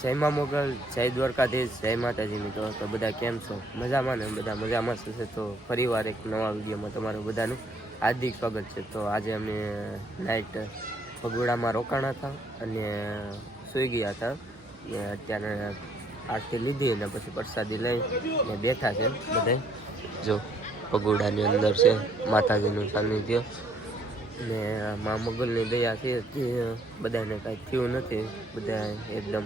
જય મા મોગલ, જય દ્વારકાધીશ, જય માતાજી મિત્રો. તો બધા કેમ છો? મજામાં ને? બધા મજામાં છે. તો ફરીવાર એક નવા વિડીયોમાં તમારું બધાનું હાર્દિક સ્વાગત છે. તો આજે અમે નાઇટ ભગોડામાં રોકાણા હતા અને સૂઈ ગયા હતા. અત્યારે આરતી લીધી અને પછી પ્રસાદી લઈ ને બેઠા છે બધા. જો ભગોડાની અંદર છે માતાજીનું સાનિધ્ય ને મા મોગલની દયા છે કે બધાને કાંઈ થયું નથી, બધા એકદમ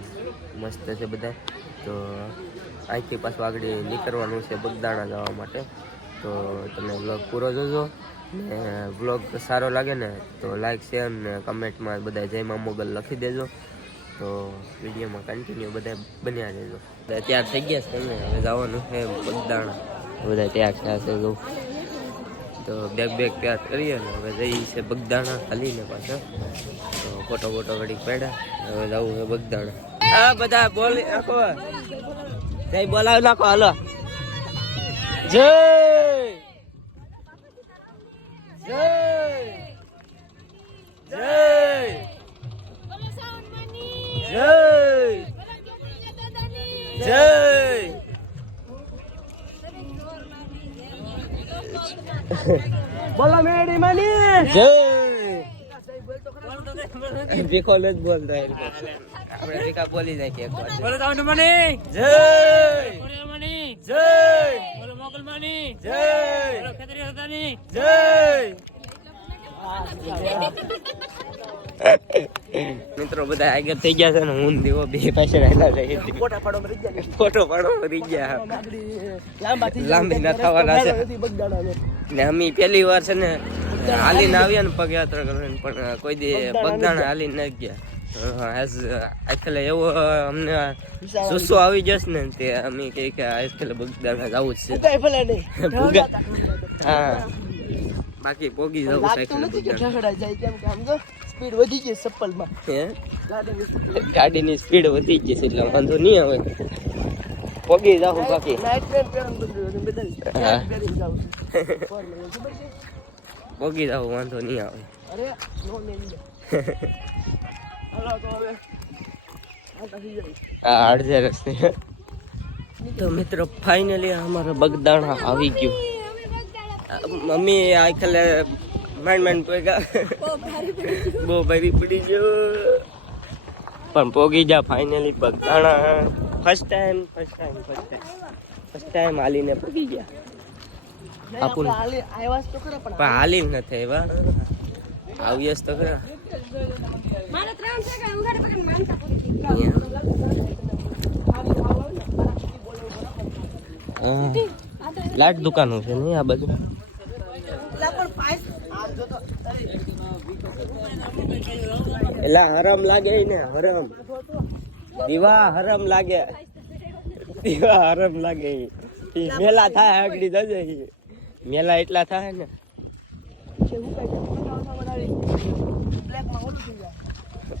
મસ્ત છે બધા. તો અહીંથી પાછું આગળ નીકળવાનું છે બગદાણા જવા માટે. તો તમે વ્લોગ પૂરો જોજો ને વ્લોગ સારો લાગે ને તો લાઈક શેર ને કમેન્ટમાં બધા જય મા મોગલ લખી દેજો. તો વિડીયોમાં કન્ટિન્યુ બધા બન્યા રહેજો. તૈયાર થઈ ગયા છે ને હવે જવાનું છે બગદાણા. બધા તૈયાર થયા છે જો. તો બેગ તૈયાર કરીએ ને હવે જઈએ છે બગદાણા હાલીને પાછા. તો ફોટો ઘડીક પડ્યા, હવે જવું છે બગદાણા. હા બધા બોલી નાખો, જય બોલાવી નાખો. હાલો જય જય જય જય જય બોલો મેડી માની જય. ભીખો જ બોલતા આપણે ભીખા બોલી જાય કે બોલો સાઉન્ડ માની જય, બોલો માની જય, બોલો મોગલ માની જય, બોલો ખત્રી હતાની જય. મિત્રો બધા આગળ થઈ ગયા છે ને હું દેવો બે પાછળ આવેલા છે. ફોટો પાડો મરી ગયા, લાંબી ના થવાના છે ને. અમે પહેલી વાર છે ને હાલીને આવ્યા ને પગયાત્રા કરીને, પણ કોઈ દી બગદાણા હાલીને નથી ગયા. આજકાલ એવો અમને જુસ્સો આવી જશે ને તે અમે કહે કે આજકાલ બગદાણા જવું જ છે. હા બાકી પોગી જવું સ્પીડ વધી ગઈ ચપ્પલમાં, ગાડીની સ્પીડ વધી ગઈ છે એટલે વાંધો નહીં આવે, પોગી જાવ. બાકી પોગી જાવ વાંધો નહીં આવે. હા અડધે રસ્તે. તો મિત્રો ફાઇનલી અમારા બગદાણા આવી ગયું. મમ્મી આજકાલ માંડ પોગા, બહુ ભારી પડી ગયો પણ પોગી જા ફાઇનલી બગદાણા. ફર્સ્ટ ટાઈમ હાલીને પોગી ગયા. આપું હાલી નથી એવા આવ્યસ તો ખરા. લાટ દુકાનો છે ને આ બધું. એલા હરમ લાગે ને, હરમ દીવા હરમ લાગે, દીવા હરમ લાગે. મેલા થાય આગળ જજે, મેલા એટલા થાય ને.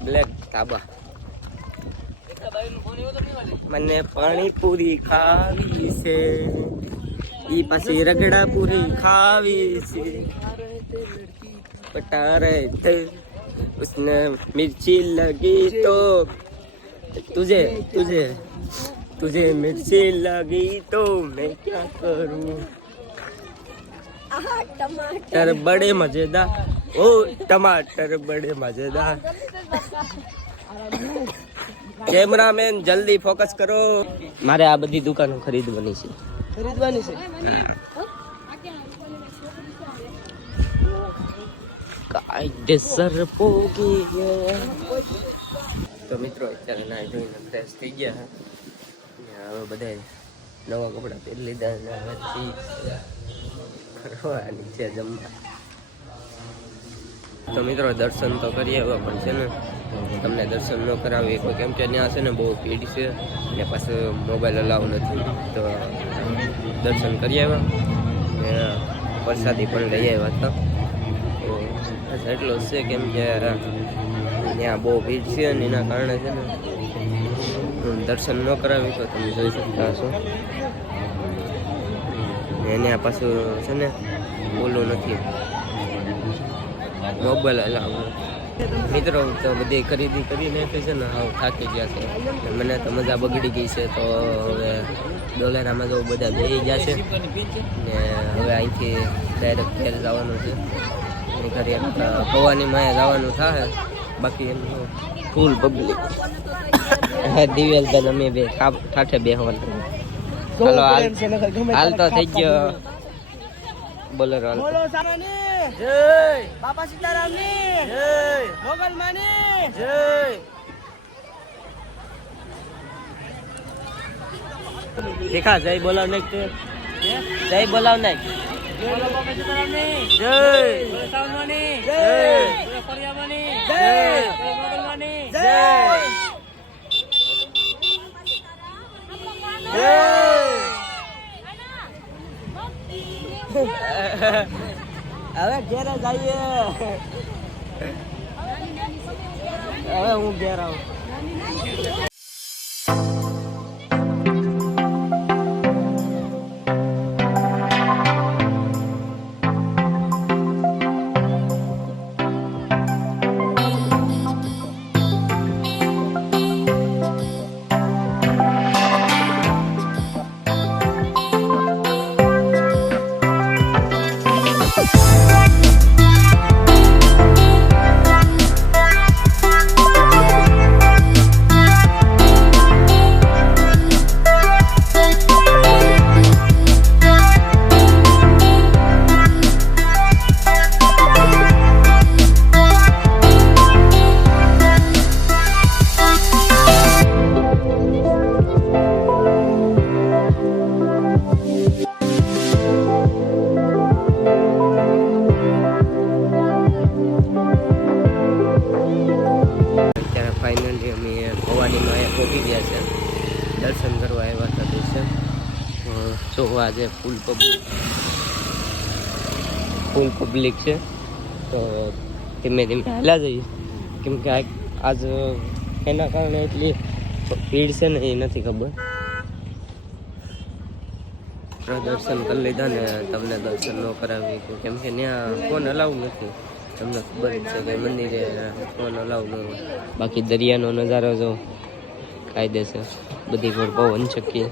બ્લેક તાબા. મને પાણીપુરી ખાવી છે, ઈ પછી રગડા પૂરી ખાવી છે. पटारे थे उसने मिर्ची लगी तो तुझे तुझे तुझे मिर्ची लगी तो मैं क्या करूं. टमाटर बड़े मजेदार, ओ टमाटर बड़े मजेदार. कैमरामैन जल्दी फोकस करो. मारे आ बधी दुकानों खरीदवानी છે. કાયદેસર પોગી ગયા. તો મિત્રો અત્યારે નાઈ ધોઈને ફ્રેશ થઈ ગયા. હવે બધા નવા કપડા પહેરી લીધા અને હવેથી નીચે જમવા. તો મિત્રો દર્શન તો કરીએ હવે, પણ છે ને તમને દર્શન ન કરાવી કેમ કે ત્યાં છે ને બહુ ભીડ છે ને પાછું મોબાઈલ અલાવ નથી. તો દર્શન કરી આવ્યા ને પ્રસાદી પણ લઈ આવ્યા હતા. તો એટલો છે કેમ કે ત્યાં બહુ ભીડ છે અને એના કારણે છે ને દર્શન ન કરાવી તો તમે જોઈ શકતા હશો. એને પાછું છે ને બોલવું નથી, મોબાઈલ અલાવ. મિત્રો તો બધી ખરીદી કરી નાખી છે ને હવે થાકી ગયા છે. મને તો મજા બગડી ગઈ છે. તો હવે ડોલેરામાં જો બધા જઈ ગયા છે ને હવે અહીંથી ડાયરેક્ટ ઘેર જવાનું છે. ઘરે ભવાની માયા જવાનું થાય. બાકી એમનું ફૂલ પબ્લિક દિવ્યાલબેન અમે બે ઠાઠે બેહવાનું. ચાલો હાલ તો થઈ ગયો. બોલો જય બાપા સીતારામની જય મોગલ માની જય. શેખા જય બોલાવ ને જય બોલાવ ને બોલો બાપા સીતારામની જય સાવમાની જય ફરિયામાની જય મોગલ માની જય જય. હવે ઘેર જઈએ. હવે હું ઘેર આવું. ફાઇનલી અમે ભવાનીમાં અહીંયા પહોંચી ગયા છે. દર્શન કરવા આવ્યા હતા દર્શન જો આજે ફૂલ પબ્લિક છે. તો ધીમે ધીમે હાલ્યા જઈએ કેમ કે આજ એના કારણે એટલી ભીડ છે ને એ નથી ખબર. દર્શન કરી લીધા ને તમને દર્શન ન કરાવી કેમ કે ત્યાં ફોન અલાઉ નથી. તમને ખબર જ છે કે મંદિરે ફોન અલાઉ ન હોય. બાકી દરિયાનો નજારો જો કાયદેસર બધી પર પવન ચક્કી.